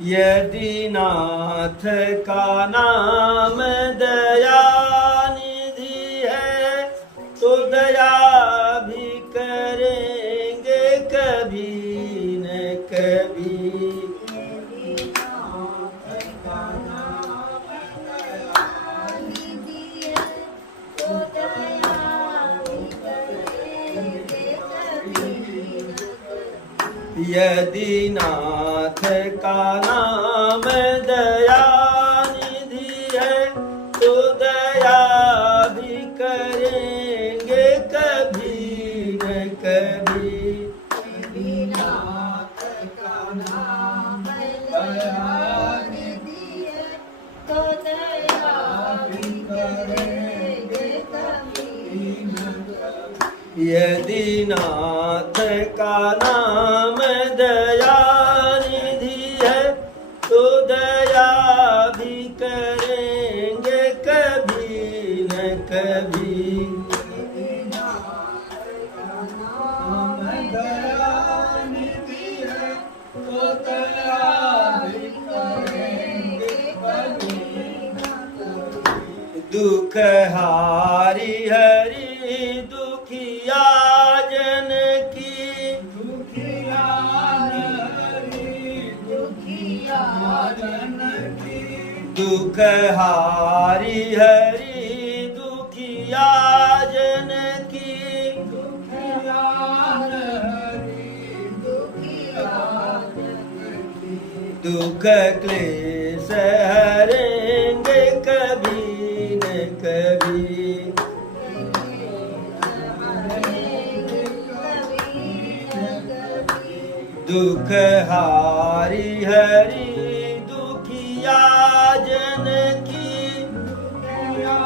यदि नाथ का नाम दया निधि है तो दया भी करेंगे कभी न कभी। यदि नाथ का नाम दया निधि है तो दया भी करेंगे कभी न कभी। यदि नाथ का नाम दया निधि है तो दया भी करेंगे कभी न कभी। यदि नाथ का नाम दया निधि है तो दया भी करेंगे कभी न कभी। यदि नाथ का नाम दया निधि है तो दया भी करेंगे कभी न कभी। यदि नाथ का नाम दया निधि है तो दया भी करेंगे कभी न कभी। दुख हारी हरि दुखिया जन की दुखिया हरि दुखिया जन की। दुख हारी हरि दुखिया जन की। दुखिया हरि दुखिया जन की। दुख क्लेश हरेंगे कभी न कभी। दुख हारी हरि दुखिया जन की। दुखिया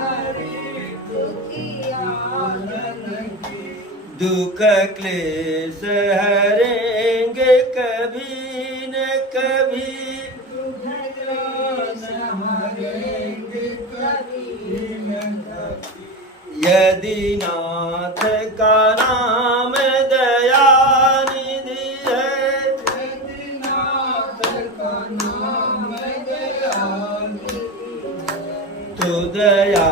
हरि दुखिया जन की। दुख क्लेश हरेंगे कभी न कभी। दुख क्लेश हरेंगे कभी न कभी। यदि नाथ का नाम दया निधि है यदि नाथ का नाम दया निधि है तो दया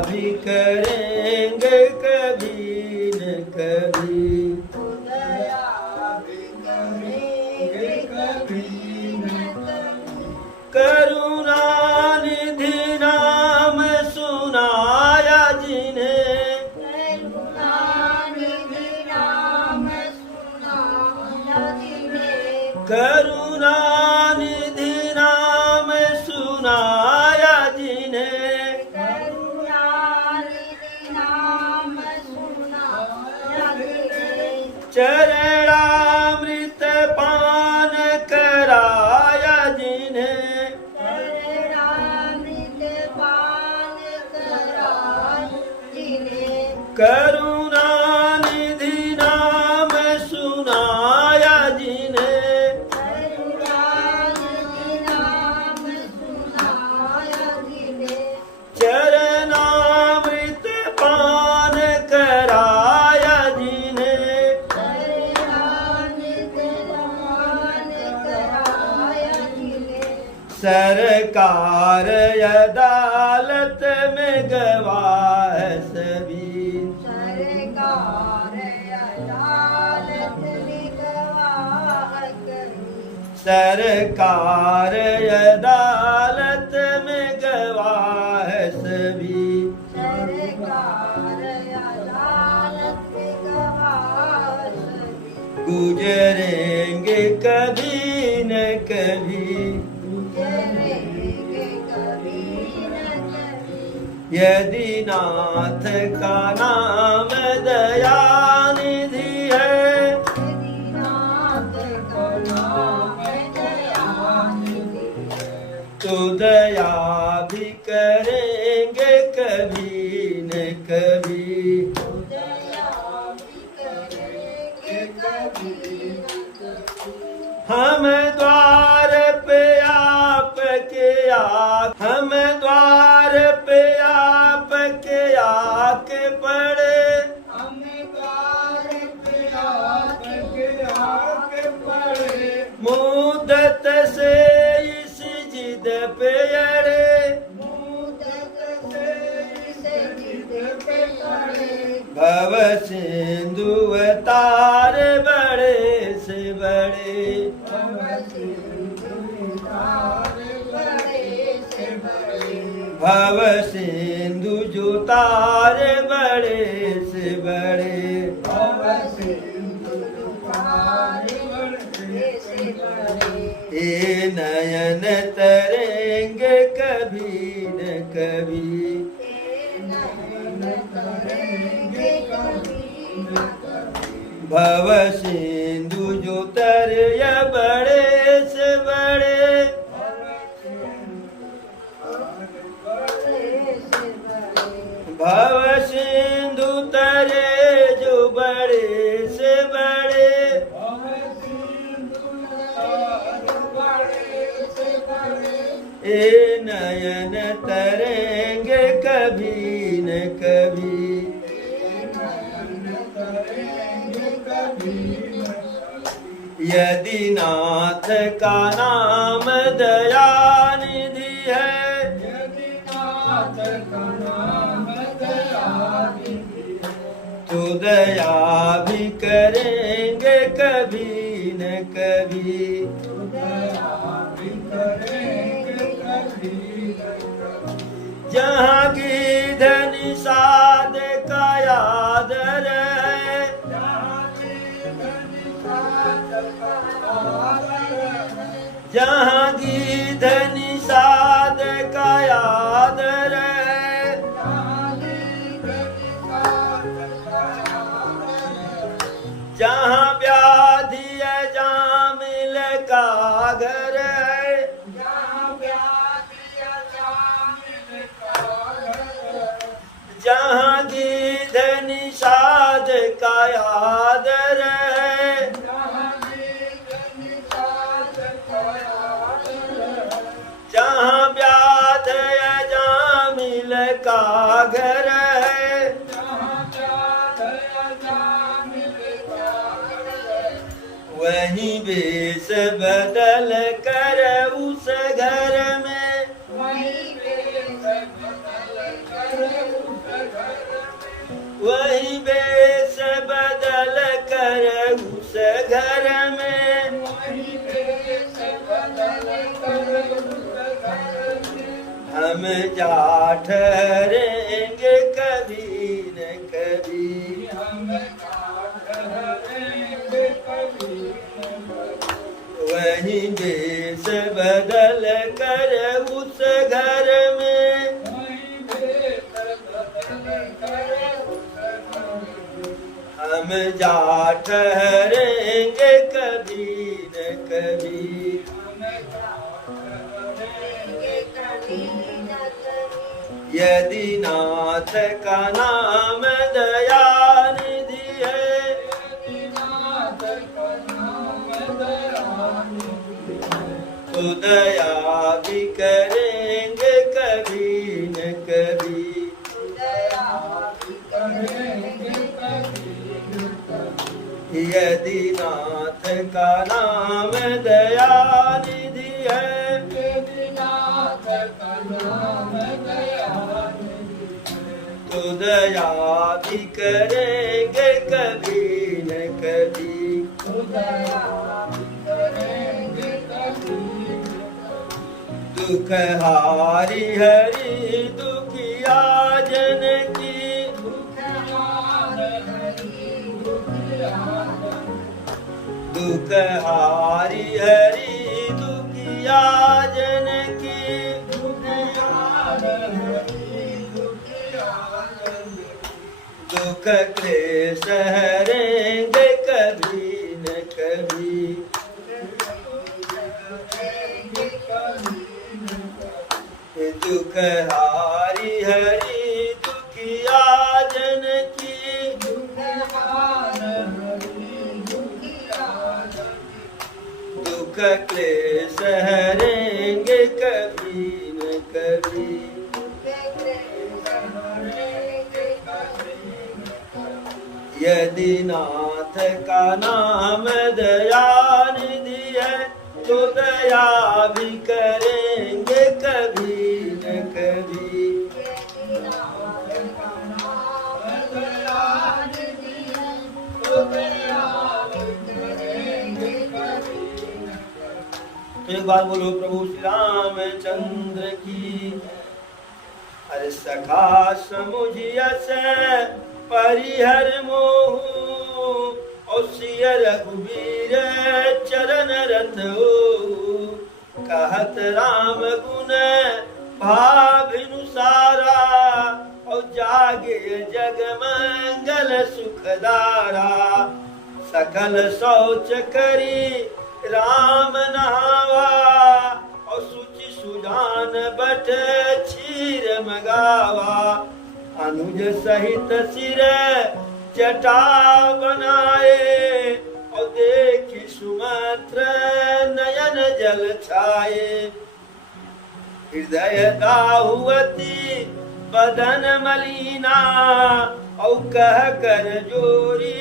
भी करेंगे कभी न कभी। तो दया भी करेंगे कभी न कभी। करुणा निधि नाम सुनाया जिन्हें। करुणा निधि नाम सुनाया जिन्हें। करुणा निधि नाम सुनाया जिन्हें। करुणा निधि नाम सुनाया जिन्हें। चरणामृत पान कराया जिन्हें। चरणामृत पान कराया जिन्हें। करुणा निधि नाम सुनाया जिन्हें। करुणा निधि नाम सुनाया जिन्हें। चरणामृत पान कराया जिन्हें। चरणामृत पान कराया जिन्हें। सरकार अदालत में गवाह सभी। सरकार अदालत में गवाह करी। सरकार अदालत में गवाह सभी। सरकार अदालत में गवाह सभी। गुजरेंगे कभी न कभी। गुजरेंगे कभी न कभी। यदि नाथ का नाम दया निधि है यदि नाथ का नाम दया निधि है तो दया भी करेंगे कभी न कभी। तो दया भी करेंगे कभी न कभी। हम द्वार पे आपके हम द्वार पे आपके आके पड़े। हमें द्वार पे आके पड़े। मुद्दत भव सिंधु जो तार बड़े से बड़े ये नयन तरेंगे कभी न कभी भव सिंधु जो तर या बड़े से बड़े भव सिंधु तरे जो बड़े से बड़े ए नयन तरेंगे कभी न कभी यदि नाथ का नाम दयानिधि है तो दया भी करेंगे कभी न कभी जहाँ की धनी साध का याद रहे जहाँ की धनी साध का याद रहे जहाँ व्याधि जामिल का घर है जहाँ गिध निषाद का याद रहे जहाँ व्याध जामिल का घर है वहीं बेस बदल कर उस घर में वही बेस बदल कर उस घर में हम जा ठहरेंगे कभी न कभी वही बेस बदल कर उस घर में हम जा ठहरेंगे कभी न कभी यदि नाथ का नाम दयानिधि है तो दया भी करेंगे कभी न कभी यदि नाथ का नाम दयानिधि है तो दया भी करेंगे कभी न कभी दुख हारी हरि दुखिया जन की दुख हारी हरि दुखिया जन की दुख क्लेश हरेंगे कभी न कभी दुख हारी हरि दुखिया जन की दुख क्लेश हरेंगे कभी न कभी यदि नाथ का नाम दयानिधि है तो दया भी करेंगे कभी न कभी तो एक बार बोलो प्रभु श्री रामचंद्र की। अरे सखा समुझियस परिहर मोहू और सिय रघुबीर चरण रत हो। कहत राम गुण भाभिनु सारा और जागे जग मंगल सुखदारा। सकल शौच करी राम नहावा और सुचि सुजान बट क्षीर मगावा। अनुज सहित सिर जटा बनाए और देखी सुमंत्र नयन जल छाए। हृदय दाहुवती बदन मलिना और कह कर जोरी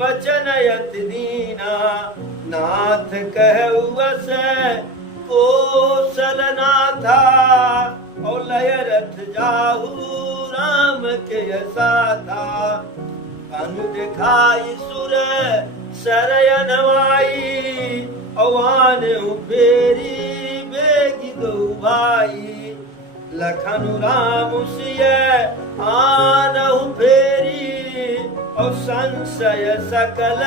बचन यत दीना। नाथ कहवस कोसल नाथा और लय रथ जाहू राम के साथा। अनु दिखाई सुर सरयन माई अवान फेरी बेगी दो भाई। लखन राम सिय आनहु फेरी और संशय सकल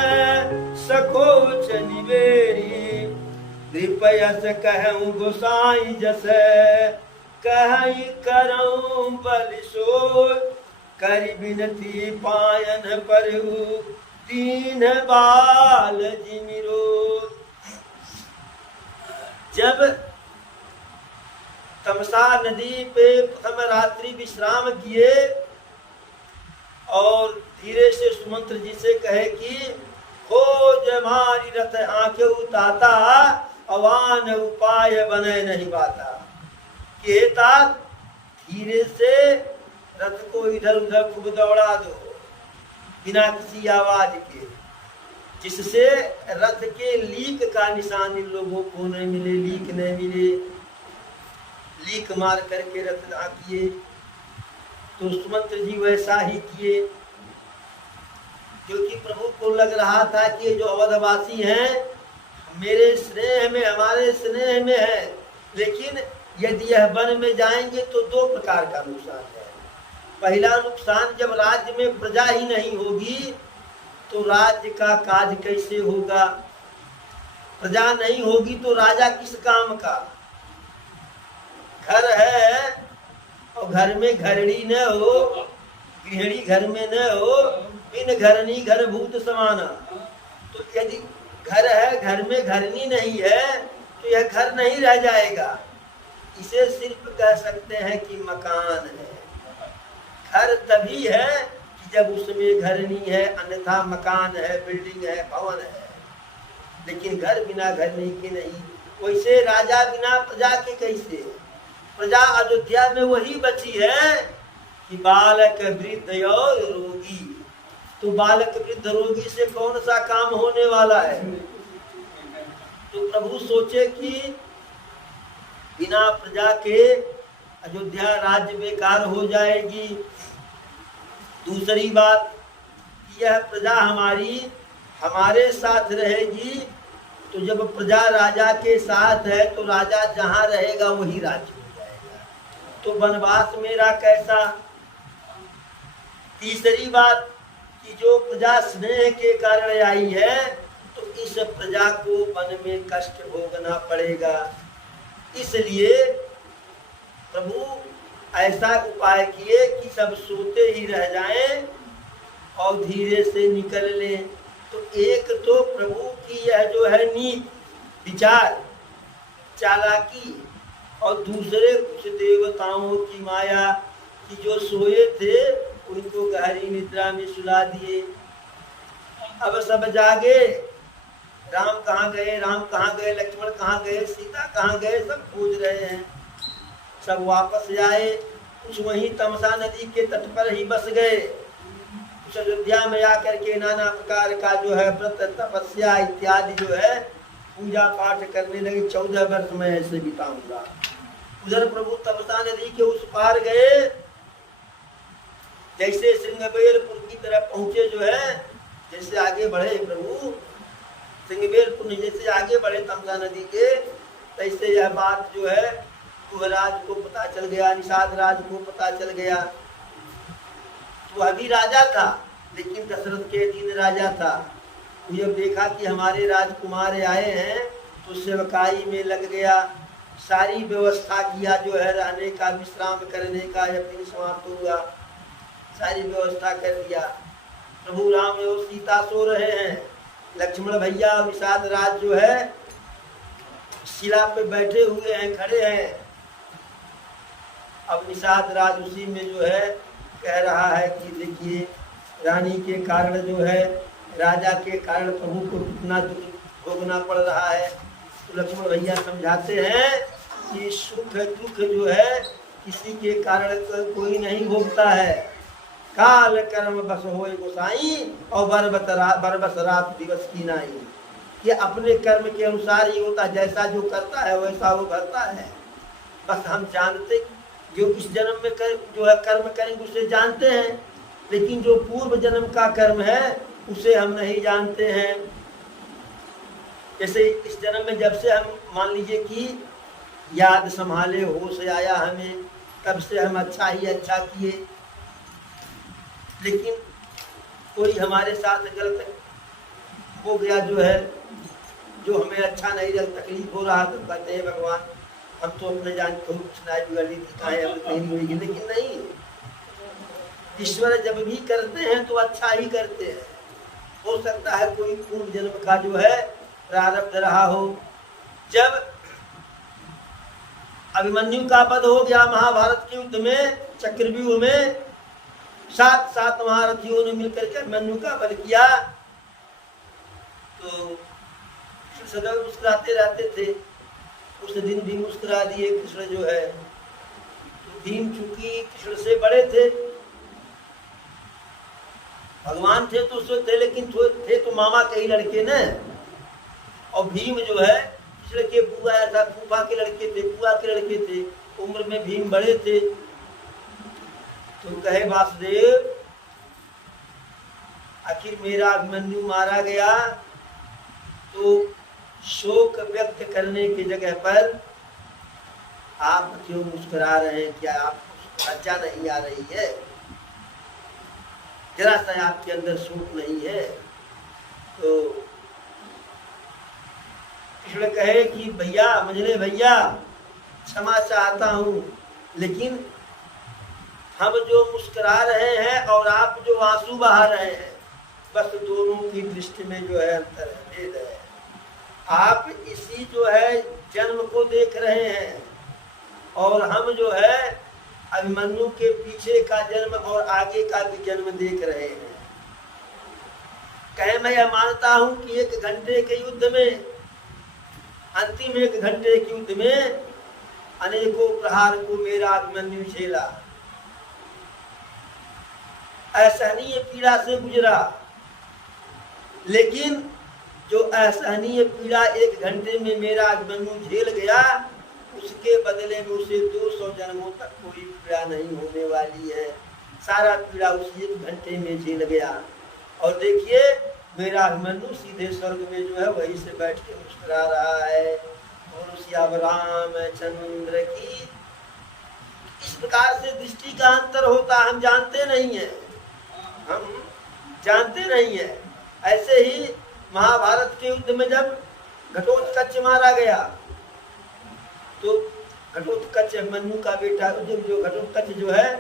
सकोच निवेरी। दीपयस कहूँ गोसाई जस कहीं करऊँ बल सोय। करि बिनती पायन परहु दीन बाल जिमिरो। जब तमसा नदी पे प्रथम रात्रि विश्राम किए और धीरे से सुमंत्र जी से कहे कि खोज मारी रथ आंखें उताता अवान उपाय बने नहीं पाता। कहता धीरे से रथ को इधर उधर खूब दौड़ा दो बिना किसी आवाज के, जिससे रथ के लीक का निशान इन लोगों को नहीं मिले, लीक नहीं मिले। लीक मार करके रथ आंकिए। तो सुमंत्र जी वैसा ही किए, क्योंकि प्रभु को लग रहा था कि ये जो अवधवासी हैं मेरे स्नेह में, हमारे स्नेह में है, लेकिन यदि यह वन में जाएंगे तो दो प्रकार का नुकसान है। पहला नुकसान, जब राज्य में प्रजा ही नहीं होगी तो राज्य का काज कैसे होगा। प्रजा नहीं होगी तो राजा किस काम का। घर है और घर में घरड़ी न हो, गृहिणी घर में न हो, बिन घरनी घर भूत समाना। तो यदि घर है, घर में घरनी नहीं है तो यह घर नहीं रह जाएगा। इसे सिर्फ कह सकते हैं कि मकान है। घर तभी है कि जब उसमें घरनी है, अन्यथा मकान है, बिल्डिंग है, भवन है। लेकिन घर बिना घरनी के नहीं। वैसे राजा बिना प्रजा के कैसे। प्रजा अयोध्या में वही बची है कि बालक वृद्ध और रोगी। तो बालक वृद्ध रोगी से कौन सा काम होने वाला है। तो प्रभु सोचे कि बिना प्रजा के अयोध्या राज्य बेकार हो जाएगी। दूसरी बात, यह प्रजा हमारे साथ रहेगी, तो जब प्रजा राजा के साथ है तो राजा जहाँ रहेगा वही राज्य हो जाएगा। तो वनवास मेरा कैसा। तीसरी बात कि जो प्रजा स्नेह के कारण आई है तो इस प्रजा को वन में कष्ट भोगना पड़ेगा। इसलिए प्रभु ऐसा उपाय किए कि सब सोते ही रह जाएं और धीरे से निकल लें। तो एक तो प्रभु की यह जो है नीति, विचार, चालाकी, और दूसरे कुछ देवताओं की माया कि जो सोए थे उनको गहरी निद्रा में सुला दिए। अब सब जागे, राम कहाँ गए, राम कहाँ गए, लक्ष्मण कहाँ गए, सीता कहाँ गए, सब खोज रहे हैं। सब वापस आए। कुछ वहीं तमसा नदी के तट पर ही बस गए। कुछ अयोध्या में आकर के नाना प्रकार का जो है व्रत, तपस्या इत्यादि जो है पूजा पाठ करने लगे। 14 वर्ष में ऐसे बिताऊंगा। उधर प्रभु तमसा नदी के उस पार गए। जैसे श्रृंगबेरपुर की तरफ पहुंचे जो है, जैसे आगे बढ़े प्रभु श्रृंगबेरपुर जैसे आगे बढ़े तमसा नदी के, तैसे यह बात जो है कुहराज को पता चल गया, निषाद राज को पता चल गया। तो अभी राजा था, लेकिन दशरथ के अधीन राजा था। वो जब देखा कि हमारे राजकुमार आए हैं तो सेवकाई में लग गया, सारी व्यवस्था किया जो है रहने का, विश्राम करने का, जब दिन समाप्त हुआ सारी व्यवस्था कर दिया। प्रभु राम और सीता सो रहे हैं, लक्ष्मण भैया और निषाद राज जो है शिला पे बैठे हुए हैं, खड़े हैं। अब निषाद राज उसी में जो है कह रहा है कि देखिए रानी के कारण जो है, राजा के कारण प्रभु को कितना दुख भोगना पड़ रहा है। तो लक्ष्मण भैया समझाते हैं कि सुख दुख जो है किसी के कारण कोई नहीं भोगता है। काल कर्म बस होए गोसाई और बरबस रात दिवस की नाई। ये अपने कर्म के अनुसार ही होता, जैसा जो करता है वैसा वो करता है। बस हम जानते जो इस जन्म में जो है कर्म करेंगे उसे जानते हैं, लेकिन जो पूर्व जन्म का कर्म है उसे हम नहीं जानते हैं। जैसे इस जन्म में जब से हम मान लीजिए कि याद संभाले, होश आया हमें, तब से हम अच्छा ही अच्छा किए, लेकिन कोई हमारे साथ गलत हो गया जो है, जो हमें अच्छा नहीं लगा, तकलीफ हो रहा, तो कहते हैं भगवान हम तो अपने जान को सुनाई बिगड़ी दिखाए, हम कहीं होगी, लेकिन नहीं। ईश्वर जब भी करते हैं तो अच्छा ही करते हैं। हो सकता है कोई पूर्व जन्म का जो है प्रारब्ध रहा हो। जब अभिमन्यु का वध हो गया महाभारत के युद्ध में, चक्रव्यूह में, सात महारथियों ने मिलकर के अभिमन्यु का वध किया, तो सदैव मुस्कुराते रहते थे। उस दिन भी मुस्कुरा दिए कृष्ण जो है। तो भीम चूंकि कृष्ण से बड़े थे, भगवान थे तो उससे थे, लेकिन थे तो मामा के ही लड़के न। और भीम जो है कृष्ण के फूफा के लड़के थे, बुआ के लड़के थे, उम्र में भीम बड़े थे। तो कहे वासुदेव आखिर मेरा अभिमन्यु मारा गया, तो शोक व्यक्त करने की जगह पर आप क्यों मुस्कुरा रहे हैं? क्या आपको लज्जा नहीं आ रही है? जरा सा आपके अंदर शोक नहीं है? तो कृष्ण कहे कि भैया, मंझले भैया, क्षमा चाहता हूं, लेकिन हम जो मुस्कुरा रहे हैं और आप जो आंसू बहा रहे हैं, बस दोनों की दृष्टि में जो है अंतर है, भेद है। आप इसी जो है जन्म को देख रहे हैं और हम जो है अभिमन्यु के पीछे का जन्म और आगे का भी जन्म देख रहे हैं। कहे मैं यह मानता हूं कि 1 घंटे के युद्ध में, अंतिम 1 घंटे के युद्ध में अनेकों प्रहार को मेरा अभिमन्यु झेला, असहनीय पीड़ा से गुजरा, लेकिन जो असहनीय पीड़ा 1 घंटे में मेरा अभिमन्यु झेल गया, उसके बदले में उसे 200 जन्मों तक कोई पीड़ा नहीं होने वाली है। सारा पीड़ा उस 1 घंटे में झेल गया। और देखिए मेरा अभिमन्यु सीधे स्वर्ग में जो है वहीं से बैठ के मुस्कुरा रहा है। और श्याम रामचंद्र की। इस प्रकार से दृष्टि का अंतर होता, हम जानते नहीं है, हम जानते नहीं है। ऐसे ही महाभारत के युद्ध में जब घटोत्कच मारा गया, तो घटोत्कच अभिमन्यु का बेटा, जो घटोत्कच जो है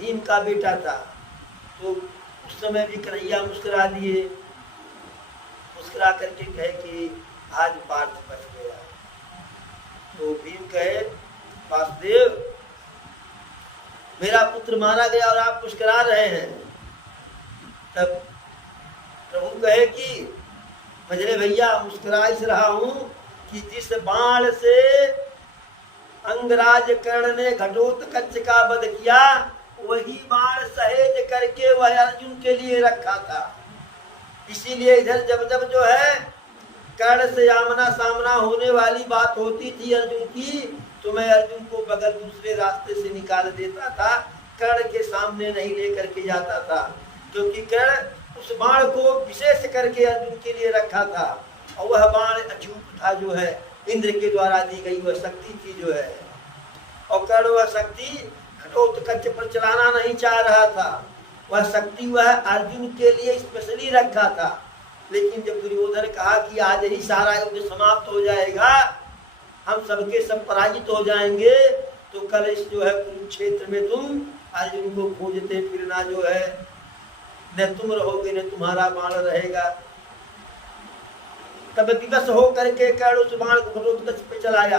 भीम का बेटा था, तो उस समय भी कन्हैया मुस्कुरा दिए, मुस्कुरा करके कहे कि आज पार्थ बच गया। तो भीम कहे वासुदेव मेरा पुत्र मारा गया और आप मुस्कुरा रहे हैं। तब प्रभु कहे कि मझले भैया मुस्कुरा इस रहा हूं कि जिस बाण से अंगराज कर्ण ने घटोत्कच का वध किया, वही बाण सहेज करके वह अर्जुन के लिए रखा था। इसीलिए इधर जब जब जो है कर्ण से आमना सामना होने वाली बात होती थी अर्जुन की, तो मैं अर्जुन को बगल दूसरे रास्ते से निकाल देता था, कर्ण के सामने नहीं लेकर के जाता था, क्योंकि कर्ण उस बाण को विशेष करके अर्जुन के लिए रखा था। और वह बाण अचूक था जो है, इंद्र के द्वारा दी गई वह शक्ति थी जो है। और कर्ण वह शक्ति घटोत्कच पर चलाना नहीं चाह रहा था, वह शक्ति वह अर्जुन के लिए स्पेशली रखा था। लेकिन जब दुर्योधन कहा कि आज ही सारा युद्ध समाप्त हो जाएगा, हम सबके सब पराजित हो जाएंगे, तो कल इस जो है कुरुक्षेत्र में तुम अर्जुन को खोजते फिरना जो है, न तुम रहोगे न तुम्हारा बाण रहेगा। तब विवश हो करके कर्ण उस बाण को घटोत्कच पे चलाया।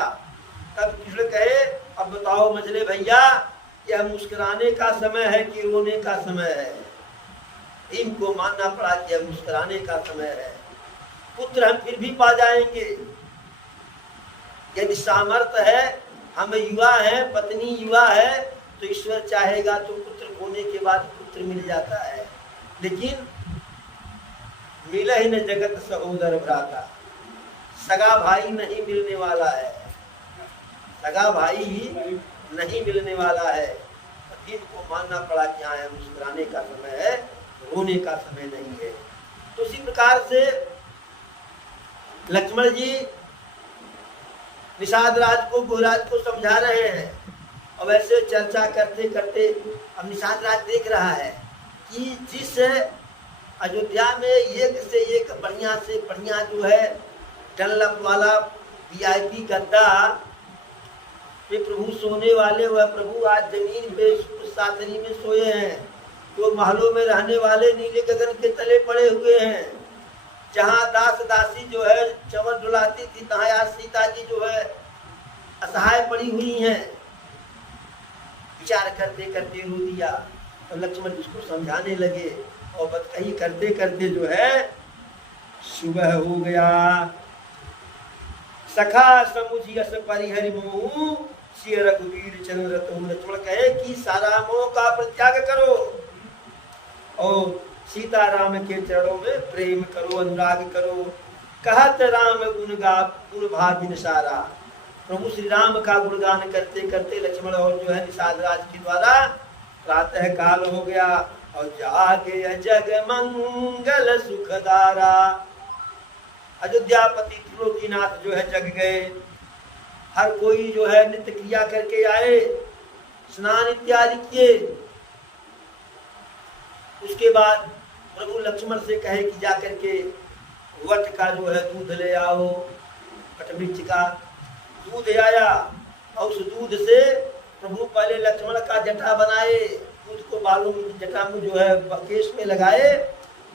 तब कृष्ण कहे, अब बताओ मजले भैया, यह मुस्कुराने का समय है कि रोने का समय है? इनको मानना पड़ा कि यह मुस्कुराने का समय है। पुत्र हम फिर भी पा जाएंगे, यदि सामर्थ्य है, हम युवा हैं, पत्नी युवा है, तो ईश्वर चाहेगा तो पुत्र होने के बाद पुत्र मिल जाता है। लेकिन मिले ही न जगत सहोदर भ्राता, सगा भाई नहीं मिलने वाला है, सगा भाई नहीं मिलने वाला है। इनको मानना पड़ा कि हाँ मुस्कुराने का समय है, रोने का समय नहीं है। तो इसी प्रकार से लक्ष्मण जी निषाद राज को गुहराज को समझा रहे हैं। और वैसे चर्चा करते करते अब निषाद राज देख रहा है कि जिस अयोध्या में एक से एक बढ़िया से बढ़िया जो है डनलप वाला VIP गद्दा पे प्रभु सोने वाले, वह प्रभु आज जमीन पे सादरी में सोए हैं। तो महलों में रहने वाले नीले गगन के तले पड़े हुए हैं। जहाँ दास दासी जो है चवर डुलाती थी, तहाँ आज सीता जी जो है असहाय पड़ी हुई हैं। विचार करते करते रो दिया। तो लक्ष्मण उसको समझाने लगे और बतकही करते करते जो है सुबह हो गया। सखा समुझ यस परिहरि मोह, सिय रघुवीर चरण रतु। लक्ष्मण कहे कि सारा मोह का परित्याग करो और सीताराम के चरणों में प्रेम करो, अनुराग करो। कहत राम गुण गा गुण भाविन सारा। प्रभु श्री राम का गुणगान करते करते लक्ष्मण और जो है निषाद राज के द्वारा प्रातः काल हो गया। और जागे जग मंगल सुखदारा। अयोध्यापति त्रिलोकीनाथ जो है जग गए। हर कोई जो है नित्य क्रिया करके आए, स्नान इत्यादि किए। उसके बाद प्रभु लक्ष्मण से कहे कि जाकर के वट का जो है दूध ले आओ। वट वृक्ष का दूध आया और उस दूध से प्रभु पहले लक्ष्मण का जटा बनाए। दूध को बालू जटा में जो है केश में लगाए।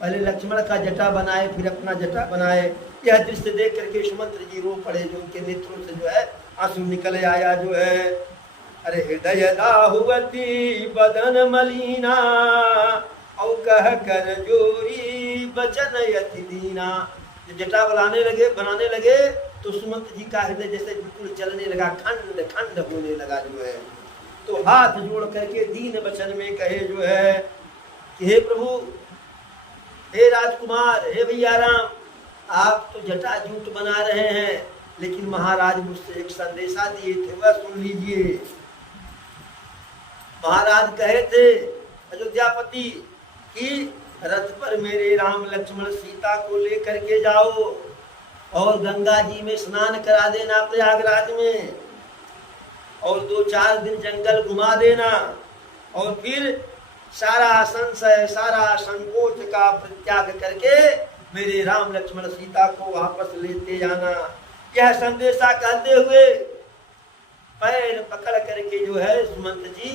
पहले लक्ष्मण का जटा बनाए, फिर अपना जटा बनाए। यह दृश्य देख करके सुमंत्र जी रो पड़े, जो उनके नेत्रों से जो है आंसू निकल आया जो है। अरे हृदय दाहुवती बदन मलिना, औ कह कर जोरी बचन यति दीना। जटा बनाने लगे तो सुमंत जी का हृदय जैसे बिल्कुल चलने लगा, खंड खंड होने लगा जो है। तो हाथ जोड़ करके दीन वचन में कहे जो है कि हे प्रभु, हे राजकुमार, हे भैया राम, आप तो जटा जूट बना रहे हैं, लेकिन महाराज मुझसे एक संदेशा दिए थे, वह सुन लीजिए। महाराज कहे थे अयोध्यापति कि रथ पर मेरे राम लक्ष्मण सीता को लेकर के जाओ और गंगा जी में स्नान करा देना प्रयागराज में, और 2-4 दिन जंगल घुमा देना, और फिर सारा संशय सारा संकोच का परित्याग करके मेरे राम लक्ष्मण सीता को वापस लेते जाना। यह संदेशा कहते हुए पैर पकड़ करके जो है सुमंत जी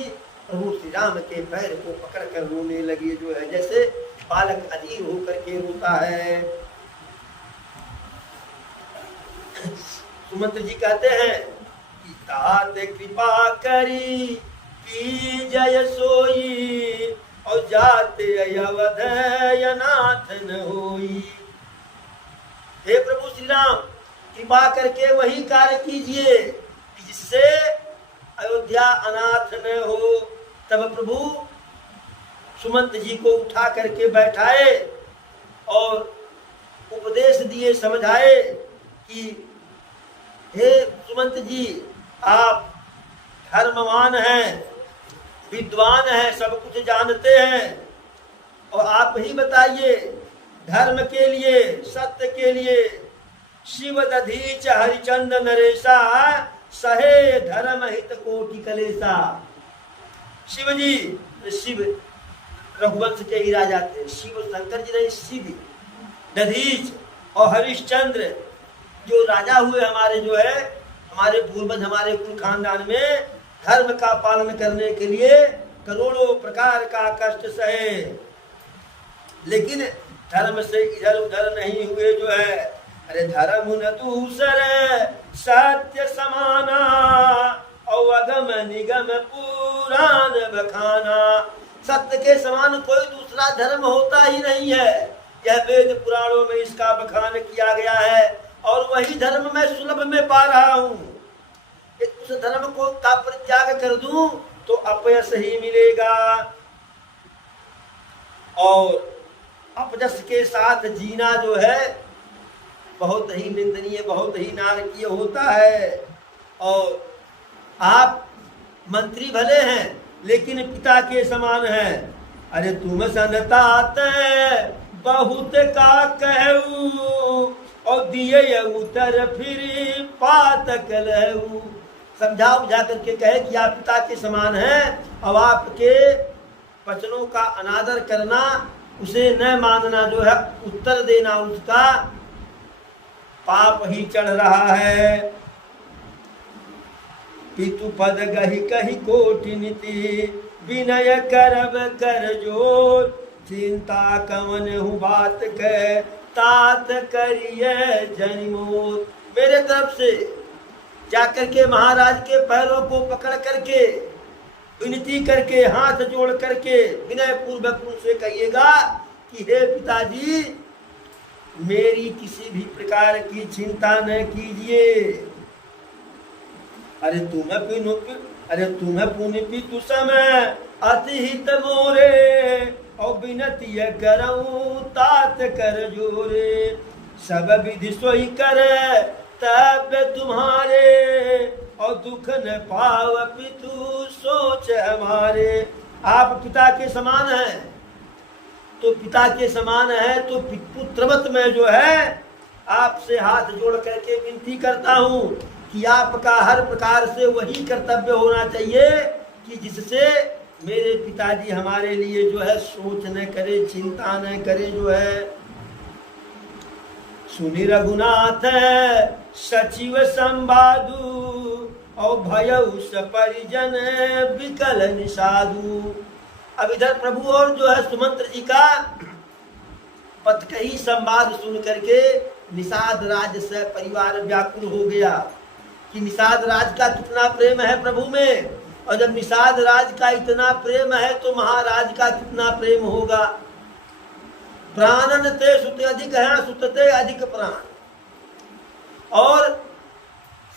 प्रभु श्री राम के पैर को पकड़ कर रोने लगे जो है, जैसे बालक अधीर होकर के रोता है। सुमंत जी कहते हैं कि तात कृपा करी पी जय सोई, और जाते अवध अनाथ न होई। हे प्रभु श्री राम, कृपा करके वही कार्य कीजिए जिससे अयोध्या अनाथ न हो। तब प्रभु सुमंत जी को उठा करके बैठाए और उपदेश दिए, समझाए कि हे सुमंत जी, आप धर्मवान हैं, विद्वान हैं, सब कुछ जानते हैं, और आप ही बताइए धर्म के लिए, सत्य के लिए, शिव दधीच हरिचंद नरेशा सहे धर्म हित कोटि कलेसा। शिव जी, शिव रघुवंश के ही राजा थे, शिव शंकर जी रहे शिव। दधीच और हरिश्चंद्र जो राजा हुए हमारे, जो है हमारे पूर्वज, हमारे कुल खानदान में धर्म का पालन करने के लिए करोड़ों प्रकार का कष्ट सहे, लेकिन धर्म से इधर उधर नहीं हुए। जो है अरे धर्म न दूसर सत्य समाना और अगम निगम पुराण बखाना। सत्य के समान कोई दूसरा धर्म होता ही नहीं है। यह वेद पुराणों में इसका बखान किया गया है और वही धर्म मैं सुलभ में पा रहा हूँ। उस धर्म को का परित्याग कर दूं तो अपयश ही मिलेगा, और अपयश के साथ जीना जो है बहुत ही निंदनीय, बहुत ही नारकीय होता है। और आप मंत्री भले हैं लेकिन पिता के समान हैं। अरे तुम संतात बहुत का कहू और दिए उत्तर फिर पातक लहू। समझा बुझा करके कहे कि आप पिता के समान हैं, अब आपके वचनों का अनादर करना, उसे न मानना, जो है उत्तर देना, उसका पाप ही चढ़ रहा है। पितु पद गही कही कोटि नीति विनय करब कर जोर। चिंता कवन हूँ बात कह तात करिए जनिमोर। मेरे तरफ से जाकर के महाराज के पैरों को पकड़ करके विनती करके हाथ जोड़ करके विनय पूर्वक उनसे कहिएगा कि हे पिताजी, मेरी किसी भी प्रकार की चिंता न कीजिए। अरे तुम्हें पुण्य पितु समय अति हित मोरे और विनती करऊं तात कर जोरे। सब विधि सोई करे तब तुम्हारे और दुख न पाव पितु सोच हमारे। आप पिता के समान हैं, तो पिता के समान है तो पुत्रवत में जो है आपसे हाथ जोड़ करके विनती करता हूँ कि आपका हर प्रकार से वही कर्तव्य होना चाहिए कि जिससे मेरे पिताजी हमारे लिए जो है सोच न करे, चिंता न करे। जो है सुनि रघुनाथ सचिव संवादु और भयउ परिजन विकल निषादु। अब इधर प्रभु और जो है सुमंत्र जी का पथकही संवाद सुन करके निषाद राज से परिवार व्याकुल हो गया कि निषाद राज का कितना प्रेम है प्रभु में, और जब निषाद राज का इतना प्रेम है तो महाराज का कितना प्रेम होगा। प्राणन ते सुते अधिक है, सुतते अधिक प्राण। और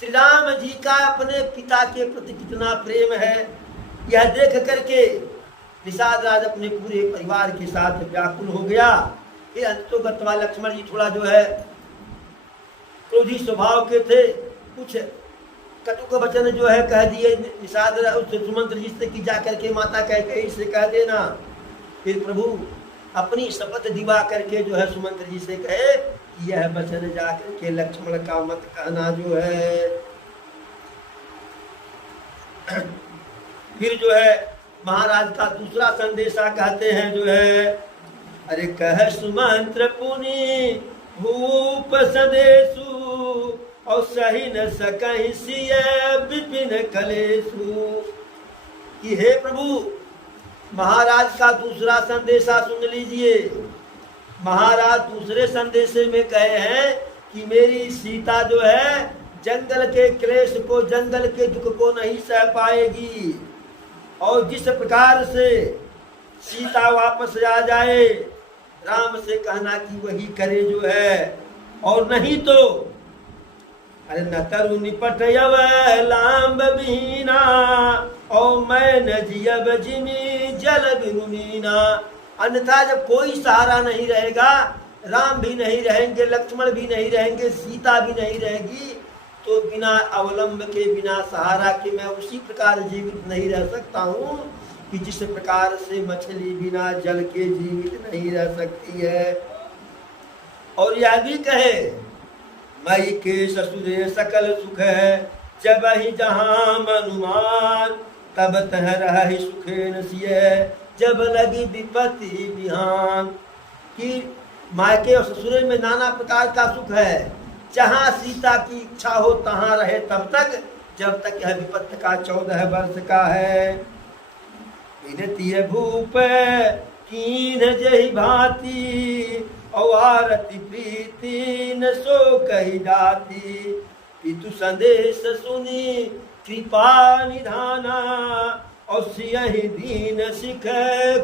श्री राम जी का अपने पिता के प्रति कितना प्रेम है, यह देख करके निषाद राज अपने पूरे परिवार के साथ व्याकुल हो गया। ये अंतोगतवा लक्ष्मण जी थोड़ा जो है क्रोधी स्वभाव के थे, कुछ कटुक वचन जो है कह दिए निषाद सुमंत्र जी से कि जाकर के माता कैकेयी से कह देना। फिर प्रभु अपनी शपथ दिवा करके जो है सुमंत्र जी से कहे कि यह वचन जाकर के लक्ष्मण का मत कहना। जो है फिर जो है महाराज का दूसरा संदेशा कहते हैं, जो है अरे कह सुमंत्र पुनि भूप संदेशु और सही न सकहि सिय विपिन कलेशु। कि हे प्रभु, महाराज का दूसरा संदेशा सुन लीजिए। महाराज दूसरे संदेशे में कहे हैं कि मेरी सीता जो है जंगल के क्लेश को, जंगल के दुख को नहीं सह पाएगी, और जिस प्रकार से सीता वापस आ जाए राम से कहना कि वही करे। जो है और नहीं तो अरे न तरु निपट लाम्ब बीना और मैं न जियब जिमी जल बिनुनीना। अन्यथा जब कोई सहारा नहीं रहेगा, राम भी नहीं रहेंगे, लक्ष्मण भी नहीं रहेंगे, सीता भी नहीं रहेगी, तो बिना अवलंब के, बिना सहारा के मैं उसी प्रकार जीवित नहीं रह सकता हूँ कि जिस प्रकार से मछली बिना जल के जीवित नहीं रह सकती है। और यह भी कहे मई के ससुरे सकल सुख है, जब ही जहाँ मनुमान, तब तह रह सुखे नसिय, जब लगी विपत्ति बिहान। कि मायके और ससुरे में नाना प्रकार का सुख है, जहाँ सीता की इच्छा हो तहाँ रहे तब तक, जब तक यह विपत्ति का 14 वर्ष का है। विनती भूप कीन जही भांति, और आरती प्रीति न सो कही जाती। पितु संदेश सुनी कृपा निधाना, और सियहि दीन सिख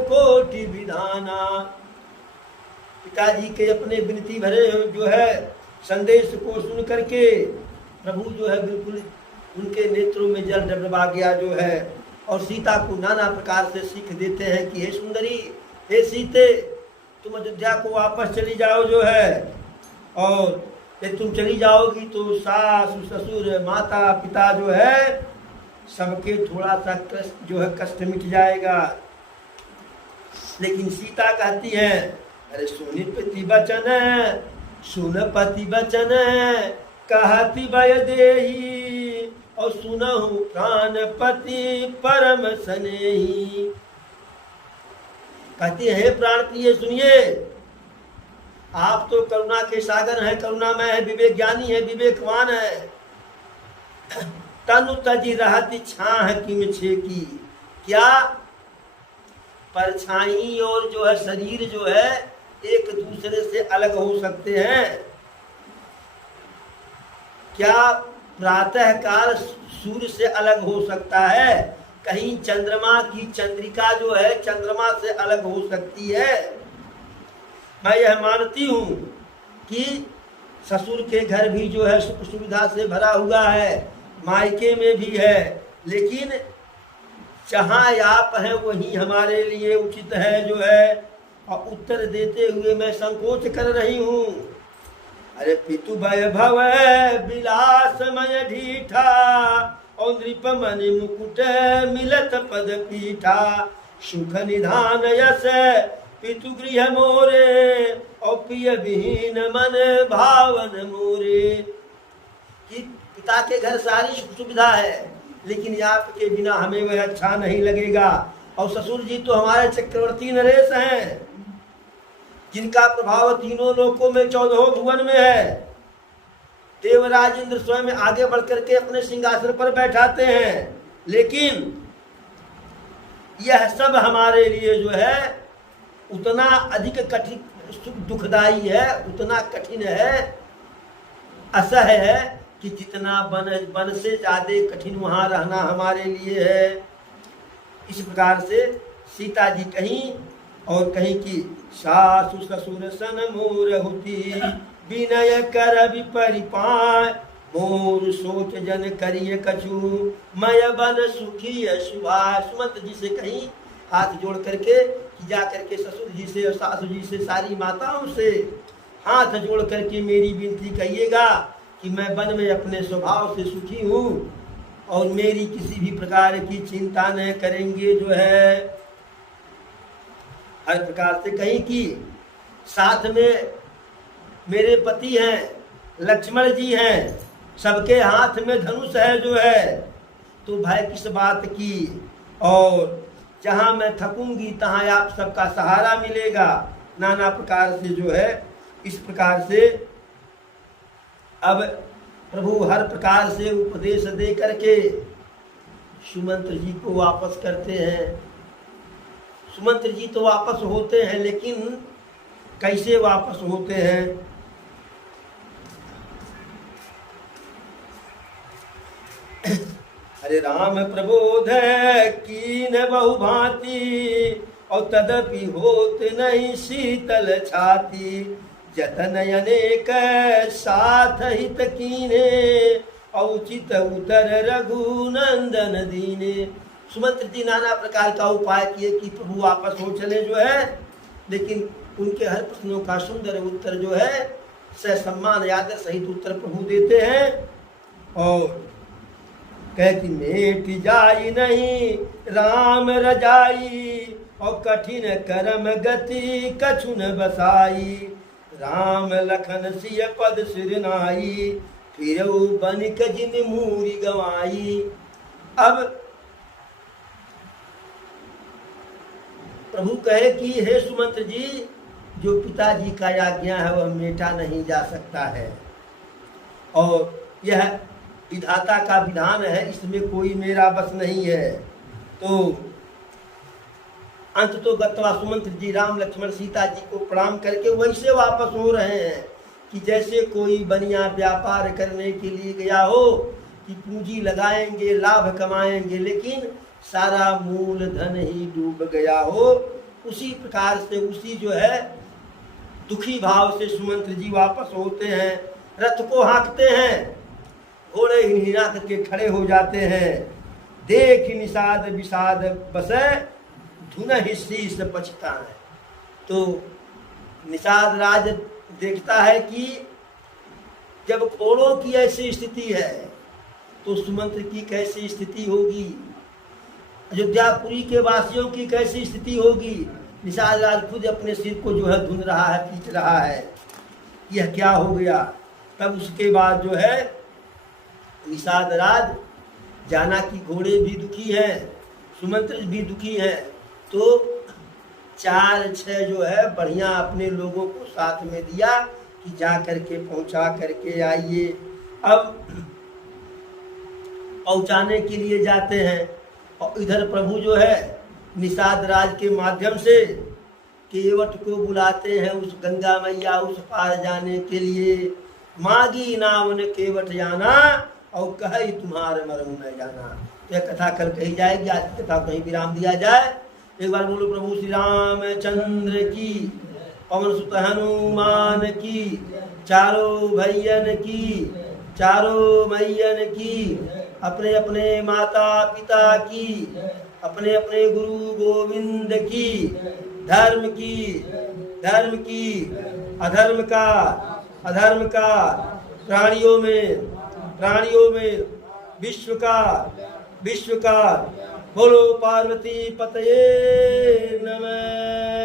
कोटि विधाना। पिताजी के अपने विनती भरे जो है संदेश को सुन करके प्रभु जो है बिल्कुल उनके नेत्रों में जल डबडबा गया जो है, और सीता को नाना प्रकार से सीख देते हैं कि हे सुंदरी, हे सीते, तुम अयोध्या को वापस चली जाओ जो है, और यदि तुम चली जाओगी तो सास ससुर माता पिता जो है सबके थोड़ा सा कष्ट जो है कष्ट मिट जाएगा। लेकिन सीता कहती है, अरे सुनि पति बचन, सुन पति बचन, कहती भय देही, और सुनहु प्राणपति परम स्नेही। कहती है, प्राण प्रिय सुनिए, आप तो करुणा के सागर हैं, करुणामय है, विवेक ज्ञानी है, विवेकवान है। तनु तजी रहती छाह किम छे की, क्या परछाई और जो है शरीर जो है एक दूसरे से अलग हो सकते हैं? क्या प्रातः काल सूर्य से अलग हो सकता है? कहीं चंद्रमा की चंद्रिका जो है चंद्रमा से अलग हो सकती है? मैं यह मानती हूँ कि ससुर के घर भी जो है सुख सुविधा से भरा हुआ है, मायके में भी है, लेकिन जहाँ आप हैं वही हमारे लिए उचित है जो है। और उत्तर देते हुए मैं संकोच कर रही हूँ। अरे पितु वैभव विलासमय ढीठा, और नृपमणि मुकुट मिलत पद पीठा। सुख निधान यस पितु गृह मोरे, और प्रिय विहीन मन भावन मोरे। कि पिता के घर सारी सुख सुविधा है, लेकिन आपके बिना हमें वह अच्छा नहीं लगेगा। और ससुर जी तो हमारे चक्रवर्ती नरेश हैं, जिनका प्रभाव तीनों लोकों में 14 भुवन में है। देवराज इंद्र स्वयं आगे बढ़ करके अपने सिंहासन पर बैठाते हैं, लेकिन यह सब हमारे लिए जो है उतना अधिक कठिन दुखदाई है, उतना कठिन है, असह्य है कि जितना वन से ज्यादा कठिन वहां रहना हमारे लिए है। इस प्रकार से सीता जी कहीं और कहीं की सासु ससुर सन मोर होती, विनय कर विपरिपाय, मोर सोच जन करिय कछु, मय बन सुखी शुभाय। सुमंत जी से कहीं हाथ जोड़ करके कि जा करके ससुर जी से और सासु जी से सारी माताओं से हाथ जोड़ करके मेरी विनती कहिएगा कि मैं वन में अपने स्वभाव से सुखी हूँ, और मेरी किसी भी प्रकार की चिंता न करेंगे जो है। हर प्रकार से कहीं की साथ में मेरे पति हैं, लक्ष्मण जी हैं, सबके हाथ में धनुष है जो है, तो भय किस बात की। और जहाँ मैं थकूंगी तहाँ आप सबका सहारा मिलेगा। नाना प्रकार से जो है इस प्रकार से अब प्रभु हर प्रकार से उपदेश दे करके सुमंत्र जी को वापस करते हैं। सुमंत्र जी तो वापस होते हैं, लेकिन कैसे वापस होते हैं? अरे राम प्रबोध कीन बहु भांति, और तदपि होत नहीं शीतल छाती। जतन अनेक साथ हित कीने, औचित उतर रघुनंदन दीने। सुमंत्र जी नाना प्रकार का उपाय किए कि प्रभु वापस हो चले जो है, लेकिन उनके हर प्रश्नों का सुंदर उत्तर जो है सम्मान आदर सहित उत्तर प्रभु देते हैं। और कहती मेट जाई नहीं राम रजाई, और कठिन करम गति कछु न बसाई। राम लखन सिय पद सिर नाई, फिर बनिक जिन मूरी गवाई। अब प्रभु कहे कि हे सुमंत्र जी, जो पिताजी का आज्ञा है वह मेटा नहीं जा सकता है, और यह विधाता का विधान है, इसमें कोई मेरा बस नहीं है। तो अंत तो गत्वा सुमंत्र जी राम लक्ष्मण सीता जी को प्रणाम करके वैसे वापस हो रहे हैं कि जैसे कोई बनिया व्यापार करने के लिए गया हो कि पूंजी लगाएंगे, लाभ कमाएंगे, लेकिन सारा मूल धन ही डूब गया हो। उसी प्रकार से उसी जो है दुखी भाव से सुमंत्र जी वापस होते हैं, रथ को हाँकते हैं, घोड़े हिला करके खड़े हो जाते हैं। देख निषाद विषाद बसे, धुन हिस्सी से पछता है। तो निषाद राज देखता है कि जब घोड़ों की ऐसी स्थिति है तो सुमंत्र की कैसी स्थिति होगी, अयोध्यापुरी के वासियों की कैसी स्थिति होगी। निषाद राज खुद अपने सिर को जो है धुन रहा है, पीट रहा है, यह क्या हो गया। तब उसके बाद जो है निषाद राज जाना कि घोड़े भी दुखी हैं, सुमंत्र भी दुखी हैं, तो 4-6 जो है बढ़िया अपने लोगों को साथ में दिया कि जा करके पहुंचा करके आइए। अब पहुंचाने के लिए जाते हैं, और इधर प्रभु जो है निषाद राज के माध्यम से केवट को बुलाते हैं उस गंगा मैया उस पार जाने के लिए। मागी नाम ने केवट जाना, और कहे तुम्हारे मरऊ में जाना। यह कथा कल कही जाएगी, आज की कथा कहीं विराम दिया जाए। एक बार बोलो प्रभु श्री रामचंद्र की, पवन सुत हनुमान की, चारों भैयन की, चारों मैयन की, अपने अपने माता पिता की, अपने अपने गुरु गोविंद की, धर्म की, अधर्म का, प्राणियों में विश्व का। बोलो पार्वती पतये नमः।